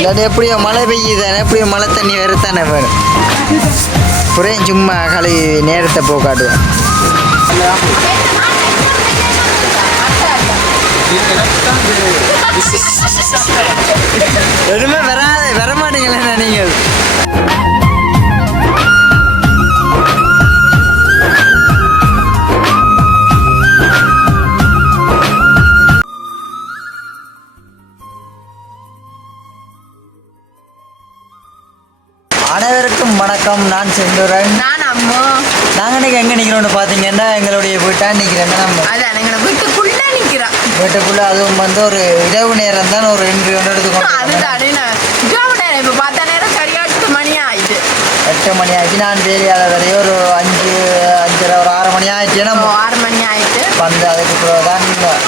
இல்லாட்டி எப்படியோ மழை பெய்யுதானே, எப்படியோ மழை தண்ணி வரத்தானே வேணும். புறையும் சும்மா களி நேரத்தை போக்காட்டுவோம். எதுவுமே வரமாட்டீங்களா நீங்கள்? அனைவருக்கும் வணக்கம். நான் செந்தூரன். நான் அம்மா. நாங்கள் இன்னைக்கு எங்கே நிற்கிறோம்னு பார்த்தீங்கன்னா எங்களுடைய வீட்டாக நிற்கிறேன். நம்ம அதான் எங்களை வீட்டுக்குள்ளே நிற்கிறோம். வீட்டுக்குள்ளே அதுவும் வந்து ஒரு இரவு நேரம் தான், ஒரு 2 ஒன்று எடுத்துக்கணும். அதுதான் இரவு நேரம். இப்போ 10 நேரம் சரியாக 8 மணி ஆயிடுச்சு. 8 மணி ஆயிடுச்சு. நான் வேலையாளர் வரையே ஒரு 5, 5:30, ஒரு 6 மணி ஆயிடுச்சு. நம்ம 6 மணி ஆயிடுச்சு வந்து அதுக்கு பிறகு தான்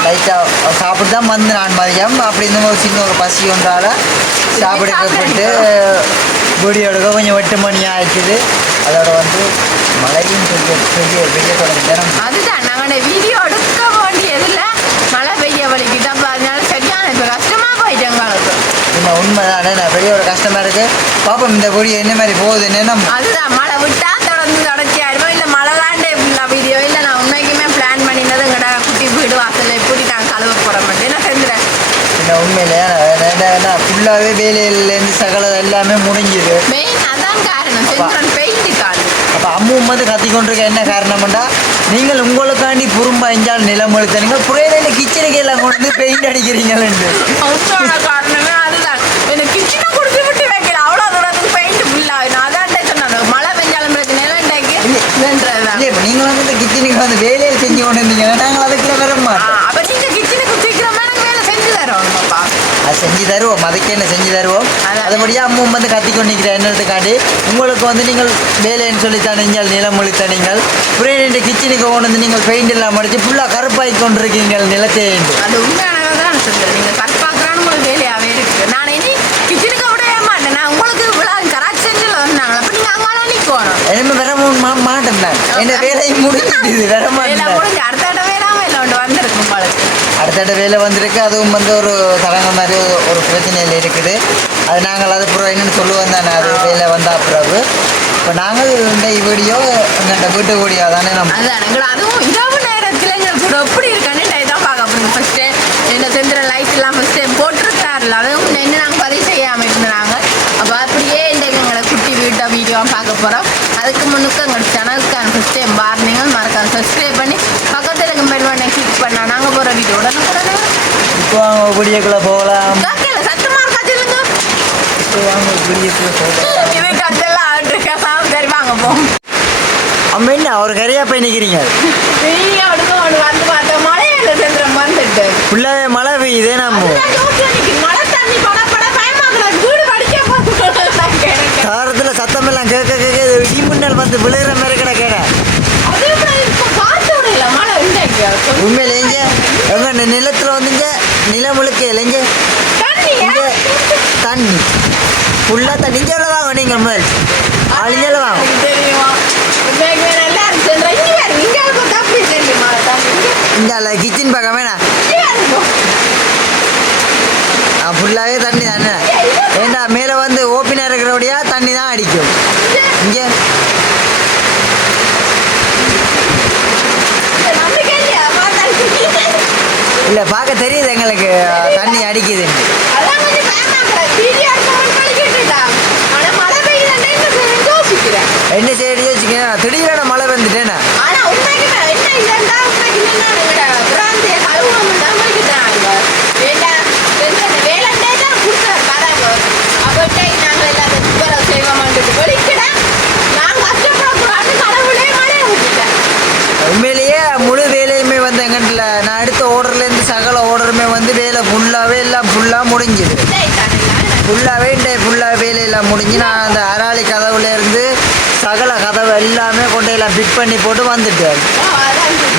லைட்டாக சாப்பிட்டு தான் வந்து நான் மதியம் அப்படி இருந்த ஒரு சின்ன ஒரு பசி ஒன்றால் சாப்பிட்டு வீடியோ எடுக்க கொஞ்சம் 8 மணி ஆயிடுச்சுது. அதோட வந்து மழையும் பெய்ய தொடங்கிட்டேன். அதுதான் நாங்கள் வீடியோ எடுக்க வேண்டியதில் மழை பெய்ய வலிக்கிட்டு. அப்போ அதனால சரியான இப்போ கஷ்டமாக போயிட்டு எங்களுக்கு. இன்னும் உண்மைதானே, நான் பெரிய ஒரு கஷ்டமாக இருக்குது. பாப்போம் இந்த வீடியோ என்ன மாதிரி போகுதுன்னு. நம்ம அதுதான் மழை விட்டால் தொடர்ச்சி ஆயிடுவோம். இல்லை மழை தாண்டே வீடியோ இல்லை. நான் உண்மைக்குமே பிளான் பண்ணினது எங்கடா குட்டி வீடு வாசல் எப்படி நான் கழுவ போட மாட்டேன். நான் செஞ்சுறேன். இல்லை உண்மையிலே ஃபுல்லாகவே வேலையிலேருந்து சகலம் எல்லாமே முடிஞ்சுது. மெயின் அதான் காரணம். செஞ்சுறேன் பெயிண்ட் காரணம். அப்போ அம்மும் வந்து கத்திக்கொண்டிருக்க என்ன காரணம்டா, நீங்கள் உங்களுக்காண்டி புறம்பா எஞ்சால் நிலம் எழுத்த நீங்கள் புறையில கிச்சனுக்கு எல்லாம் கொண்டு வந்து பெயிண்ட் அடிக்கிறீங்களேன்னு. அவங்களோட காரணமே அதுதான். எனக்கு கிச்சனை கொடுத்து விட்டு வைக்கல. அவ்வளோ தூரத்துக்கு பெயிண்ட் ஃபுல்லாக நான் அதான் சொன்னாங்க. மழை பெஞ்சாலும் பிரச்சனை இல்லை. நீங்கள் வந்து இந்த கிச்சனுக்கு வந்து வேலையை செஞ்சு கொண்டு இருந்தீங்கன்னா நாங்கள் அதுக்குள்ள வர மாட்டோம். அப்போ நீங்கள் கிச்சனுக்கு சீக்கிரமாக எனக்கு வேலை செஞ்சு தரோம்ப்பா. அது செஞ்சு தருவோம், அதுக்கு என்ன செஞ்சு தருவோம். அதுபடியாக அம்மும் வந்து கத்திக்கொண்டு நிற்கிறேன் என்னதுக்காண்டி உங்களுக்கு வந்து நீங்கள் வேலைன்னு சொல்லித்தான் நீங்கள் நிலம் ஒழித்த நீங்கள் புரிய கிச்சனுக்கு கொண்டு வந்து நீங்கள் பெயிண்ட் எல்லாம் அடிச்சு ஃபுல்லாக கருப்பாக்கி கொண்டிருக்கீங்க நிலத்தை. அது உண்மையானதாக தான் சொல்கிறேன். நீங்கள் கருப்பாக்குறான்னு உங்களுக்கு வேலையாகவே இருக்குது. நான் இனி கிச்சனுக்கு விடவே மாட்டேன். நான் உங்களுக்கு விழா கராச்சி செஞ்சில் வந்தாங்க. அப்போ நீங்கள் அங்கே நிற்கணும். என்ன வர மாட்டேன். நான் என்ன வேலையை முடிஞ்சிட்டு வர மாட்டேன். அடுத்த வேலை ஒன்று வந்திருக்கு உங்களுக்கு. அடுத்தடுத்த வேலை வந்திருக்கு. அதுவும் வந்து ஒரு தரங்க மாதிரி ஒரு பிரச்சனையில் இருக்குது. அது நாங்கள் அது அப்புறம் என்னென்னு சொல்லுவோம் தானே, அது வேலை வந்தால் பிறகு. இப்போ நாங்கள் இந்த வீடியோ எங்கள்கிட்ட வீட்டு வீடியோ தானே நம்ம அதான் அதுவும் இரவு நேரத்தில் எங்களுக்கு கூட எப்படி இருக்கான்னு தான் பார்க்க போகிறோம். ஃபஸ்ட்டு என்ன செஞ்சுற லைட் எல்லாம் ஃபஸ்ட் டைம் போட்டிருக்காருல, அதுவும் என்ன நாங்கள் பதிவு செய்யாமல் இருந்தாங்க. அப்போ அப்படியே இன்றைக்கு எங்களை குட்டி வீடியோ பார்க்க போகிறோம். அதுக்கு முன்னுக்கு எங்கள் சேனலுக்கான ஃபஸ்ட் டைம் பாருங்கள் மறக்காம சப்ஸ்கிரைப் பண்ணி பக்கத்தில் இருக்க பெல் பட்டனை கிளிக் பண்ணால் நாங்கள் போகிற வீடியோ உடனே இப்போ வாங்க வீடியோக்குள்ளே போகலாம். சத்தமாக கத்திலுங்க. இப்போ வாங்க வீடியோக்குள்ளே போகலாம். இது கத்தெல்லாம் ஆட்டுருக்கலாம். சரி வாங்க போவோம். அம்மா என்ன ஒரு கரையாக போய் நிற்கிறீங்க? வீடியோ எடுக்க ஒன்று வந்து பார்த்தோம். மழையில் சென்ற வந்துட்டு ஃபுல்லாகவே மழை பெய்யுதே. நம்ம மழை தண்ணி பட பயமாக்குறது. வீடு படிக்க தாரத்தில் சத்தமெல்லாம் கேட்க இடி முன்னல் வந்து விழுகிற மாதிரி கிடக்கிற உண்மையில எங்க எங்க நிலத்தில் வந்துங்க நிலம் முழுக்க இல்லைங்க இங்கே தண்ணி ஃபுல்லாக தண்ணி இங்கே வாங்க. நீங்கள் முதல் அழிஞ்சால வாங்க. இங்கே கிச்சன் பார்க்க வேணாம். ஃபுல்லாகவே தண்ணி தானே. ஏண்டா மேலே வந்து ஓப்பனாக இருக்கிறபடியா தண்ணி தான் அடிக்கும். இங்கே இல்லை பார்க்க தெரியுது எங்களுக்கு தண்ணி அடிக்குது. என்ன சரி யோசிக்கிறேன் திடீரென மழை வந்துட்டேன்னா உண்மையிலேயே முழு வேலையுமே வந்து எங்கிட்ட நான் எடுத்த ஓர்டர்லேருந்து சகல ஓர்டருமே வந்து வேலை ஃபுல்லாகவே எல்லாம் ஃபுல்லாக முடிஞ்சுது. ஃபுல்லாக வேலையெல்லாம் முடிஞ்சு நான் அந்த அராளி கதவுலேருந்து சகல கதவை எல்லாமே கொண்டு எல்லாம் ஃபிட் பண்ணி போட்டு வந்துட்டேன்.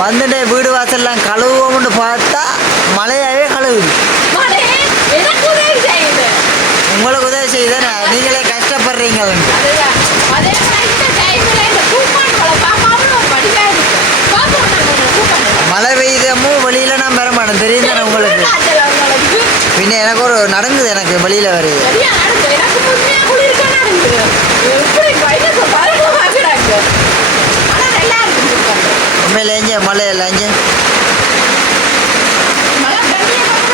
வந்துட்டு வீடு வாசல்லாம் கழுவுவோம்னு பார்த்தா மழையாகவே கழுவுது. உங்களுக்கு உதவி செய்யுதானே, நீங்களே கஷ்டப்படுறீங்க. மழை பெய்யுதமும் வெளியில் நான் பெற மாட்டேன் தெரியும் தானே உங்களுக்கு. பின்ன எனக்கு ஒரு நடங்குது எனக்கு வெளியில் வருது. சரியா நடந்து எனக்கு முன்னே குளிர்க்க நடந்து எப்படி வயசு பரவலாக கிடக்கு. ஆனால் நல்லா இருக்கு. உண்மையில எங்கே மழை இல்லை எங்கே மழை தண்ணியை பார்க்க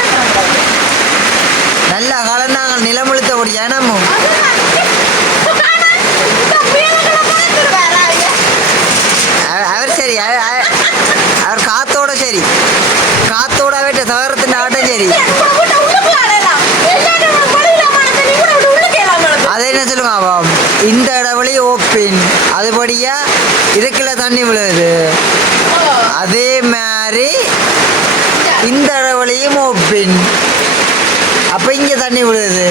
நல்லா கலந்தாங்க நிலமுழுத்தபடி ஏனமும் அவர் சரி அவர் காத்தோட சரி காத்தோட விட்ட தகரத்தின் ஆட்டம் சரி. அதை என்ன சொல்லுங்க அவன் இந்த இடவழி ஓப்பின் அதுபடியா இதுக்குள்ள தண்ணி விழுது. அதே மாதிரி இந்த இடவழியும் ஓப்பின் அப்போ இங்கே தண்ணி விழுது.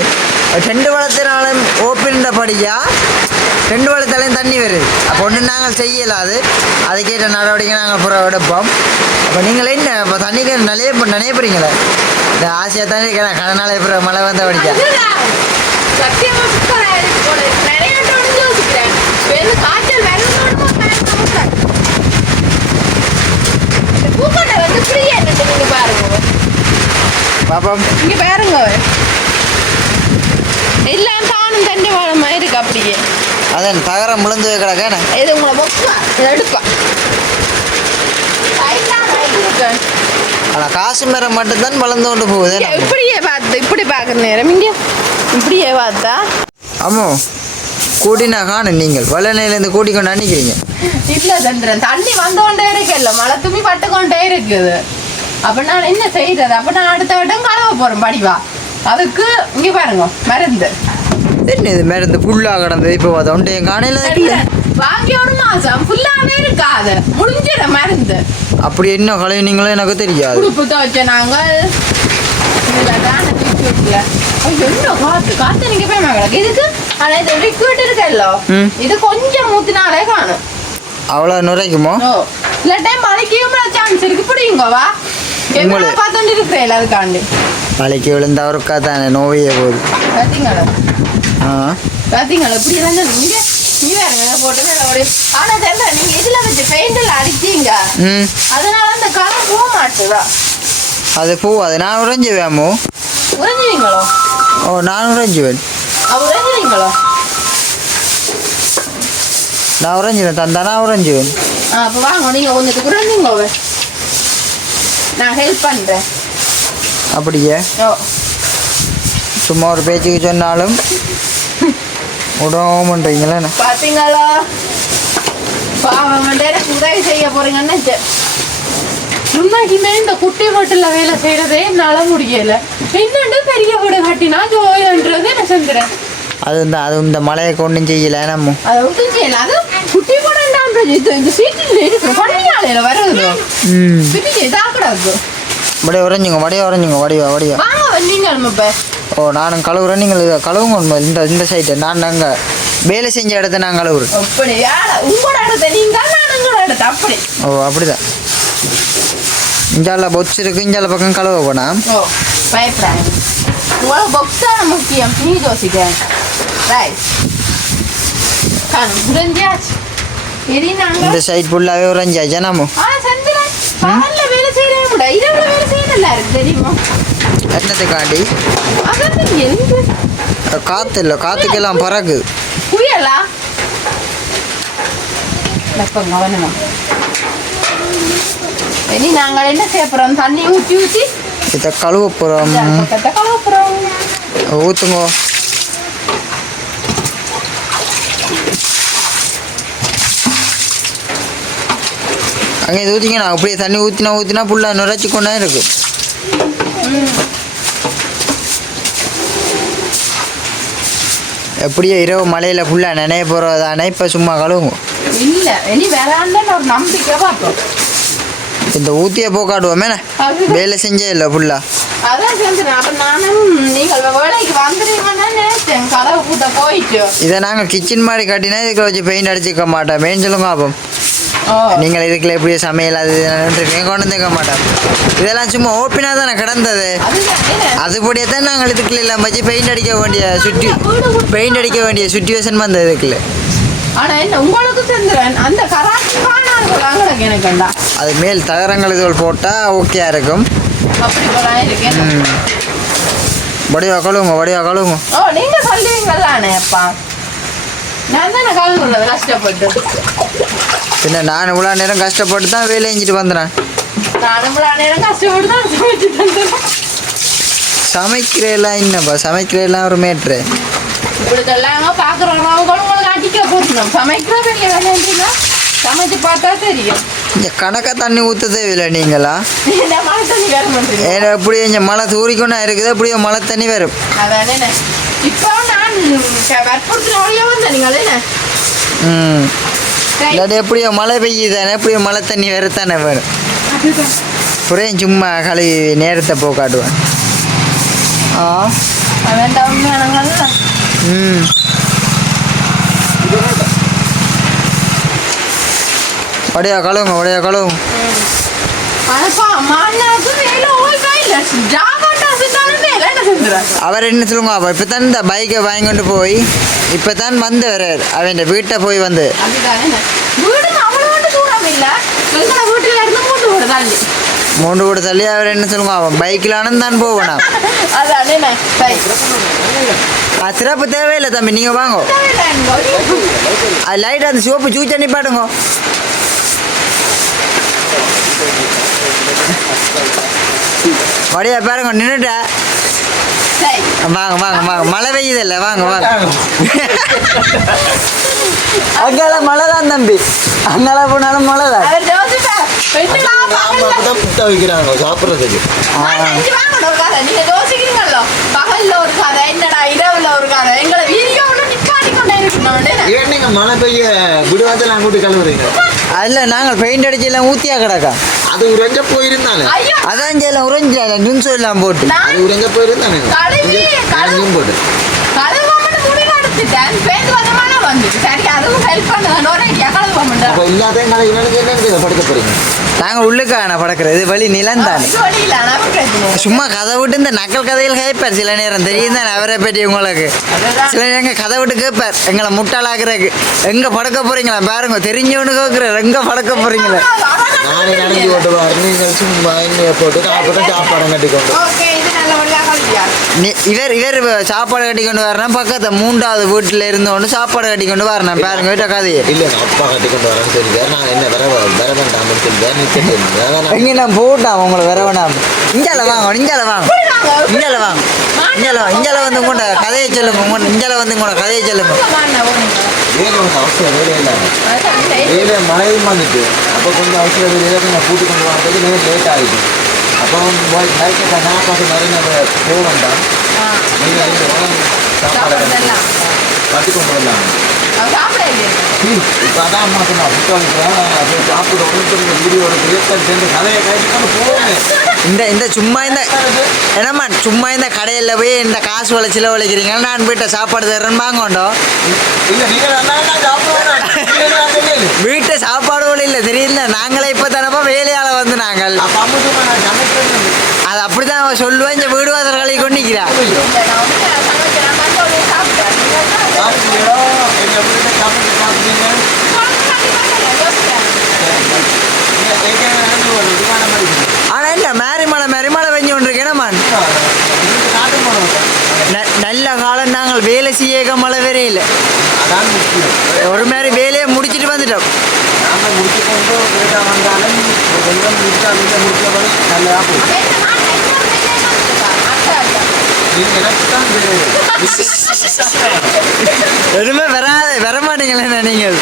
2 வளத்தினாலும் ஓப்பின்றபடியா 2 வளத்தாலையும் தண்ணி வருது. அப்போ ஒன்று நாங்கள் செய்யலாது அதுக்கேற்ற நடவடிக்கை நாங்கள் புற எடுப்போம். அப்போ நீங்கள் என்ன இப்போ தண்ணிக்கு நினைப்பீங்களே இந்த ஆசையாக தண்ணி கடனால இப்போ மழை வந்த படிக்கா பாப்போம். இங்க பாருங்க எல்லாம் தானும் தண்ணி வாழமா இருக்கு அப்படியே. அதான் தகரம் முழுந்து கிடக்கேன இது உங்களை மொக்கா இதை எடுப்பா. ஆனால் காசு மரம் மட்டும்தான் வளர்ந்து கொண்டு போகுது. இப்படியே பார்த்து இப்படி பார்க்குற நேரம் இங்கே இப்படியே பார்த்தா ஆமோ கூட்டினா காணும் நீங்கள் வளநிலையிலேருந்து கூட்டி கொண்டு அன்னிக்கிறீங்க. இல்லை சந்திரன் தண்ணி வந்து கொண்டே இருக்குல்ல மழை துணி பட்டு கொண்டே இருக்குது. அப்போ நான் என்ன செய்யறது? அப்போ நான் அடுத்த வட்டம் கலவை போகிறேன் படிவா. அதுக்கு இங்கே பாருங்க மருந்து என்ன இது மருந்து ஃபுல்லாக கிடந்தது. இப்போ அதை ஒன்று என் காணையில் வாங்கி 1 மாதம் ஃபுல்லாகவே இருக்காது முடிஞ்சிட மருந்து. அப்படி என்ன கலையுனீங்களோ எனக்கு தெரியாது. உடுப்பு துவைச்ச நாங்கள் இதில் தானே லிக்விட்ல என்ன காற்று காற்று நீங்கள் போய் கிடக்கு இதுக்கு. ஆனால் இது லிக்விட் இருக்குல்ல இது கொஞ்சம் ஊற்றினாலே காணும். அவ்வளோ நுரைக்குமோ? ஓ இல்லை டைம் மழைக்கும் சான்ஸ் இருக்கு. பிடிங்கவா பார்த்துட்டு இருக்கிறேன் அதுக்காண்டி மலைக்கு விழுந்தா ஒருக்கா தானே நோயே போகுது. பார்த்தீங்களா பார்த்தீங்களா இப்படி தானே நீங்கள் நீ வேறுங்க போட்டு நல்லபடி. ஆனால் தெரியல நீங்கள் இதில் வச்சு பெயிண்டில் அடிச்சீங்க அதனால அந்த கலர் போக மாட்டுதா. அது பூ அது நான் உறைஞ்சுவேமோ. உறைஞ்சுவீங்களோ? ஓ நான் உறைஞ்சுவேன். உறைஞ்சுவீங்களோ? நான் உறைஞ்சுவேன் தந்தா நான் உறைஞ்சுவேன். அப்போ வாங்க நீங்கள் கொஞ்சத்துக்கு உறைஞ்சிங்க நான் ஹெல்ப் பண்ணுறேன். அப்படியே சும்மா ஒரு பேச்சுக்கு சொன்னாலும் உடம்புன்றீங்களே. பார்த்தீங்களா பாவம் எனக்கு உதவி செய்ய போறீங்கன்னு முன்னாடியுமே இந்த குட்டி வீட்டில் வேலை செய்யறதே என்னால முடியல. என்னண்டு பெரிய வீடு கட்டினா ஜோயன்றது என்ன செஞ்சுறேன். அது இந்த மழையை கொண்டும் செய்யல நம்ம அதை ஒன்றும் செய்யல. அது குட்டி போடன்றது இந்த சீட்டில் இருக்கு பண்ணியாலையில வருது பிடிச்சி தாக்கடாது. வடிவ உறைஞ்சுங்க வடிவா வாங்க வந்தீங்க நம்ம. ஓ நானும் கழுவுறேன் நீங்கள் கழுவுங்க. இந்த சைட்டை நான் நாங்கள் வேலை செஞ்ச இடத்த நான் கழுவுறேன். அப்படி உங்களோட இடத்த நீங்கள் நான் உங்களோட இடத்த அப்படி. ஓ அப்படிதான். இஞ்சால பொச்சு இருக்கு இஞ்சால பக்கம் கழுவ போனால். ஓ பயப்படாங்க உங்களுக்கு பொக்ஸான முக்கியம். நீ யோசிக்க ரைட் உறைஞ்சாச்சு. இனி நாங்கள் இந்த சைட் ஃபுல்லாகவே உறைஞ்சாச்சா நம்ம. சந்திரன் பகல்ல வேலை செய்யவே முடியாது இரவுல வேலை செய்ய நல்லா இருக்கு தெரியுமா. என்னத்துக்காண்டி அதான் எங்க காற்று இல்லை காற்றுக்கெல்லாம் பறகு புயலா கவனமா. இனி நாங்கள் என்ன செய்ய போறோம்? தண்ணி ஊற்றி இதை கழுவ போகிறோம். ஊற்றுங்கோ. அங்கே இது ஊற்றிங்க நான் அப்படியே தண்ணி ஊற்றினா ஃபுல்லாக நுரைச்சி கொண்டே இருக்கு. எப்படியோ இரவு மழையில் ஃபுல்லாக நினைய போகிறதானே இப்போ சும்மா கழுவுங்க. இல்லை இனி வேறான்னு ஒரு நம்பிக்கை பார்ப்போம். இந்த ஊற்றிய போக்காடுவோமே வேலை செஞ்சே இல்லை ஃபுல்லாக. அதான் செஞ்சுறேன். அப்போ நானும் நீங்கள் வேலைக்கு வந்துடுவீங்கன்னு நினைச்சேன். கதவு கூட்ட போயிட்டு இதை நாங்கள் கிச்சன் மாதிரி கட்டினா இதுக்கு வச்சு பெயிண்ட் அடிச்சுக்க மாட்டோம். மெயின் சொல்லுங்க ஆப்போம். நீங்கள் இதுக்குள்ள எப்படியோ சமையல் அது கொண்டு வந்துக்க மாட்டோம். இதெல்லாம் சும்மா ஓப்பினாக தானே கிடந்தது. அதுபடியே தான் நாங்கள் இதுக்குள்ள எல்லாம் வச்சு பெயிண்ட் அடிக்க வேண்டிய சுச்சுவேஷன் வந்தது இதுக்குள்ள. ஆனால் என்ன உங்களுக்கு செஞ்சுறேன் அந்த கராட்சி காணாது எனக்குண்டா. அது மேல் தகரங்கள் இதுகள் போட்டால் ஓகேயா இருக்கும். அப்படி இருக்கேன். வடிவா கழுவுங்க ஓ நீங்க சொல்லுவீங்களானே அப்பா நான் தானே கழுவுறது கஷ்டப்பட்டு பின்ன நான் இவ்வளோ நேரம் கஷ்டப்பட்டு தான் வேலை செஞ்சுட்டு வந்துடுறேன். நானும் இவ்வளோ நேரம் கஷ்டப்பட்டு தான் சமைச்சு தந்துடுறேன். சமைக்கிறதெல்லாம் என்னப்பா, சமைக்கிறதெல்லாம் ஒரு மேட்ரு. இப்படிக்கெல்லாம் பார்க்குறவங்களும் உங்களுக்கு அடிக்க போட்டணும். சமைக்கிற பெரிய வேலைன்றீங்களா சமைச்சு பார்த்தா தெரியும். இங்கே கணக்காக தண்ணி ஊற்ற தேவையில்லை நீங்களா? இந்த மழை தண்ணி வேற பண்ணுறீங்க. ஏன்னா இப்படியே இங்கே மழை தூரிக்கொண்டா இருக்குது, அப்படியே மழை தண்ணி வரும். அதானே இப்போ நான் வற்புறுத்தின வழியாக வந்தேன் நீங்களே. இல்லாட்டி எப்படியோ மழை பெய்யுதானே, எப்படியோ மழை தண்ணி வரத்தானே வேணும். புறையும் சும்மா கழுவி நேரத்தை போக்காட்டுவேன். வேண்டாம் உண்மையானங்களா. வடியா கழுவுங்க. அவர் என்ன சொல்லுங்க, அப்போ இப்போ தான் இந்த பைக்கை வாங்கி கொண்டு போய் இப்போ தான் வந்து வர்றார். அவன் வீட்டை போய் வந்து மூன்று கூட தள்ளி அவர் என்ன சொல்லுங்க, அவன் பைக்கிலானு தான் போவேணாம். சிறப்பு தேவையில்லை தம்பி, நீங்கள் வாங்க. அது லைட்டாக அந்த சிவப்பு சூச்சா நிப்பாட்டுங்க. வடியா பாருங்க நின்றுட்டா. வாங்க மழை பெய்யுதில்ல, வாங்க அங்கால மழை தான் தம்பி, அங்கால போனாலும் மழை தான். வைக்கிறாங்க சாப்பிட்றதுக்கு. நீங்க யோசிக்கிறீங்களோ பகல்ல ஒரு கதை என்னடா இரவுல ஒரு கதை எங்களை வீடியோ நிப்பாட்டி கொண்டே இருக்கணும். ஏன் நீங்க மழை பெய்ய விடுவாத நான் கூட்டி கழுவுறீங்க? அதில் நாங்கள் பெயிண்ட் அடிச்சு எல்லாம் ஊற்றியா கிடக்கா. அது உறைஞ்ச போயிருந்தானே, அதான் எல்லாம் உறைஞ்சு நியூஸ் எல்லாம் போட்டு அது உறைஞ்ச போயிருந்தானே போட்டு படுக்க போறீங்க. நாங்கள் உள்ளுக்கான படக்கிறது வழி நிலம் தான். சும்மா கதை விட்டு இந்த நக்கல் கதைகள் கேட்பார் சில நேரம், தெரியும் தானே அவரை பற்றி உங்களுக்கு. சில நேரம் கதை விட்டு கேட்பார் எங்களை முட்டாளாக்குறதுக்கு. எங்கே படுக்க போறீங்களா பாருங்க, தெரிஞ்சவனு கேட்குறாரு எங்கே படுக்க போறீங்களா. நானே நடந்து ஓட்டுவார், நீங்கள் சும்மா எண்ணெயை போட்டு சாப்பிட்டு சாப்பாடு கட்டிக்கொண்டு இவர் சாப்பாடு கட்டி கொண்டு வரணும். பக்கத்து 3வது வீட்டில் இருந்தோன்னு சாப்பாடு கட்டி கொண்டு வரணும். பாருங்க வீட்டை கதையை. இல்லை அப்பா கட்டி கொண்டு வரேன்னு சொல்லிட்டார். நான் என்ன வர வேண்டாம்னு சொல்லிட்டார். எங்கே நான் போட்டான் உங்களை வர வேணாம். இஞ்சால வாங்க வந்து உங்களோட கதையை சொல்லுங்க. இஞ்சால வந்து உங்களோட கதையை சொல்லுங்க. வேலை ஒன்று அவசர வேலை இல்லாமல் வேலை மழையும் வந்துட்டு அப்போ கொஞ்சம் அவசர வேலையில் கொஞ்சம் கூட்டி கொண்டு வரதுக்கு லேட் ஆகிடுச்சு. அப்போ பைக்கை நான் பார்த்து நிறைய போக வேண்டாம், நீங்கள் சாப்பாடு கட்டி கொண்டு வரலாம். இப்போ அதான் அம்மா சொன்னா புத்தகம் சாப்பிட ஒன்று வீடியோட சேர்ந்து கதையை கட்டிக்கொண்டு போவேன். இந்த சும்மா இந்த கடையில் போய் இந்த காசு வளை செலவழிக்கிறீங்க, நான் வீட்டை சாப்பாடு தர்றேன்னு வாங்கோண்டோம். இல்லை நீங்கள் வீட்டை சாப்பாடு இல்லை தெரியல. நாங்களே இப்போ தானப்பா வேலையால் வந்து நாங்கள் அது அப்படிதான் சொல்லுவேன். இந்த வீடு வாசல் கலை கொண்டிக்கிறா. ஆனால் என்ன மேரிமலை வெஞ்சு கொண்டிருக்கேன். நல்ல காலம் நாங்கள் வேலை செய்ய மழை வேறே இல்லை. ஒரு மாதிரி வேலையை முடிச்சுட்டு வந்துட்டோம். எதுவுமே வர மாட்டீங்களே நீங்கள்.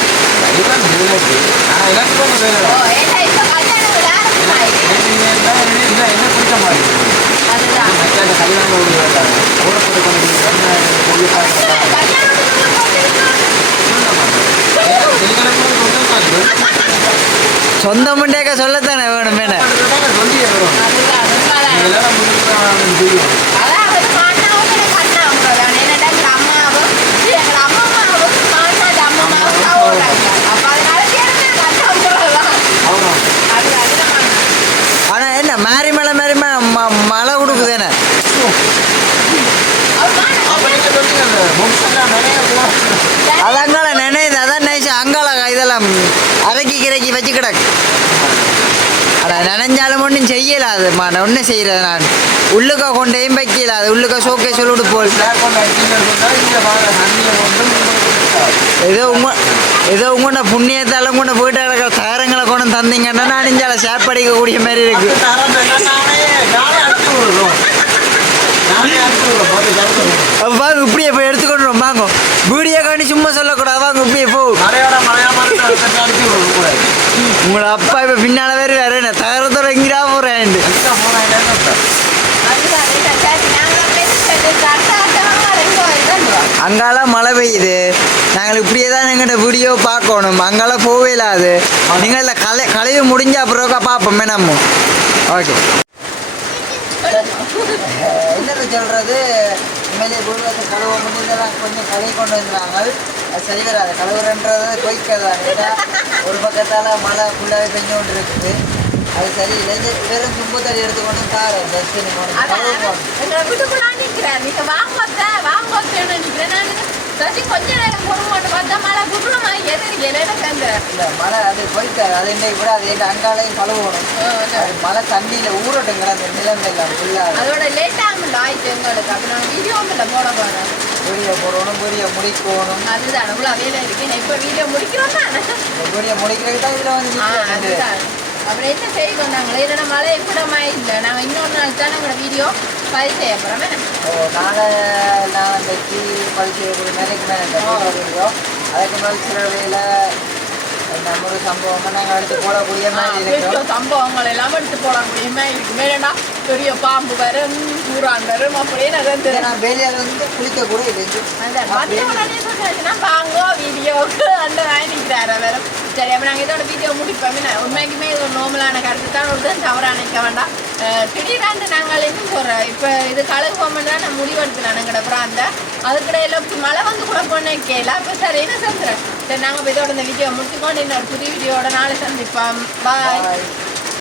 சொந்தம் முண்டேக்க சொல்லத்தானே வேணும். மேலே ஆனால் என்ன மேரிமலை மழை கொடுக்குதுன்னு அதங்கால நினைது. அதான் நைஸ் அங்கால இதெல்லாம் அரைக்கி வச்சு கிடக்கு. அட நினைஞ்சாலும் ஒன்றும் செய்யலாது ஒன்றும் செய்கிறது. நான் உள்ளுக்க கொண்டையும் வைக்கல அது உள்ளுக்க ஷோக்கே சொல்லிவிடு போல் ஏதோ உங்களோட புண்ணியத்தால உங்களோட வீட்டை கிடக்கிற தகரங்களை கொண்டு தந்தீங்கன்னா நான் இஞ்சால சாப்படிக்கக்கூடிய மாதிரி இருக்கு. வாங்க இப்படியே போய் எடுத்துக்கொண்டு வாங்க வீடியோ காண்டி சும்மா சொல்லக்கூடாது வாங்க இப்படியே போ. உங்களோட அப்பா இப்ப பின்னால வேறு வேற என்ன தகரத்தோட எங்கடா போறேன் அங்கால மழை பெய்யுது. நாங்கள் இப்படியே தான் எங்கிட்ட வீடியோ பார்க்கணும். அங்கால போவே இல்லாது நீங்கள் கலையை முடிஞ்ச அப்புறம் பார்ப்போமே நம்ம. ஓகே என்னது சொல்கிறது உண்மையிலே குருவத்தை கழுவ முடிஞ்சதெல்லாம் கொஞ்சம் கழுவி கொண்டு வந்துடுறாங்க. அது சரி வராது கழுவுறன்றது பொய்க்கதான். ஏன்னா ஒரு பக்கத்தால் மழை ஃபுல்லாகவே பெஞ்சு கொண்டு இருக்குது. அது சரி இல்லை வெறும் தும்பு தண்ணி எடுத்துக்கொண்டு காரு ஜஸ்ட் கொஞ்ச நேரம் போட்டு பார்த்தா மழை குடுமா இல்லை மழை அது போய்க்காது. அது இன்றைக்கு கூட அது எங்கள் அங்காலையும் கழுவணும். மழை தண்ணியில் ஊறட்டுங்கிற அந்த நிலமெல்லாம் ஃபுல்லாக அதோட லேட் ஆகும் ஆயிடுச்சு எங்களுக்கு. அப்போ நாங்கள் வீடியோ போட போகிறோம். வீடியோ போடணும் வீடியோ முடிக்கணும். அதுதான் நம்மளும் அவையில இருக்கேன். இப்போ வீடியோ முடிக்கிறோம் தானே வீடியோ முடிக்கிறதுக்கு தான் இதில் வந்து அதுதான் அப்புறம் என்ன செய்ய வந்தாங்களே இல்லைன்னா மழை எப்படமா இல்லை. நாங்கள் இன்னொரு நாள் தான் எங்களோட வீடியோ பதிவு செய்ய போகிறோம். நான் அந்த டீ பதிவு செய்யக்கூடிய மேலைக்கு மேலே அதுக்கு மேலே சில வேலை நம்ம ஒரு சம்பவமாக நாங்கள் எடுத்து போடக்கூடிய மாதிரி இருக்கிறோம். சம்பவங்கள் எல்லாம் எடுத்து போடக்கூடிய மாதிரி இருக்கு. மேலேனா பெரிய பாம்பு வரும் ஊரான் வரும் அப்படியே நான் வேலையால் வந்து குளிக்க கூட இல்லை. வாங்கோ வீடியோவுக்கு அந்த வாங்கிக்கிறாரு வரும். சரி அப்போ நாங்கள் இதோட வீடியோ முடிப்போம். உண்மைக்குமே இது ஒரு நார்மலான கருத்து தான். ஒரு தவறாக நினைக்க வேண்டாம். திடீராண்டு நாங்கள் என்ன சொல்கிறோம் இப்போ இது கழுகு போகும்போது தான் நான் முடிவெடுத்துனேன் எங்களோட பிராந்த அதுக்கிடையில் மழை வந்து கூட பொண்ணு கேட்கல. அப்போ சார் என்ன சொல்கிறேன் சரி நாங்கள் இதோட இந்த வீடியோ முடிச்சுக்கொண்டு இன்னொரு புது வீடியோட நாளை சந்திப்போம். பாய்.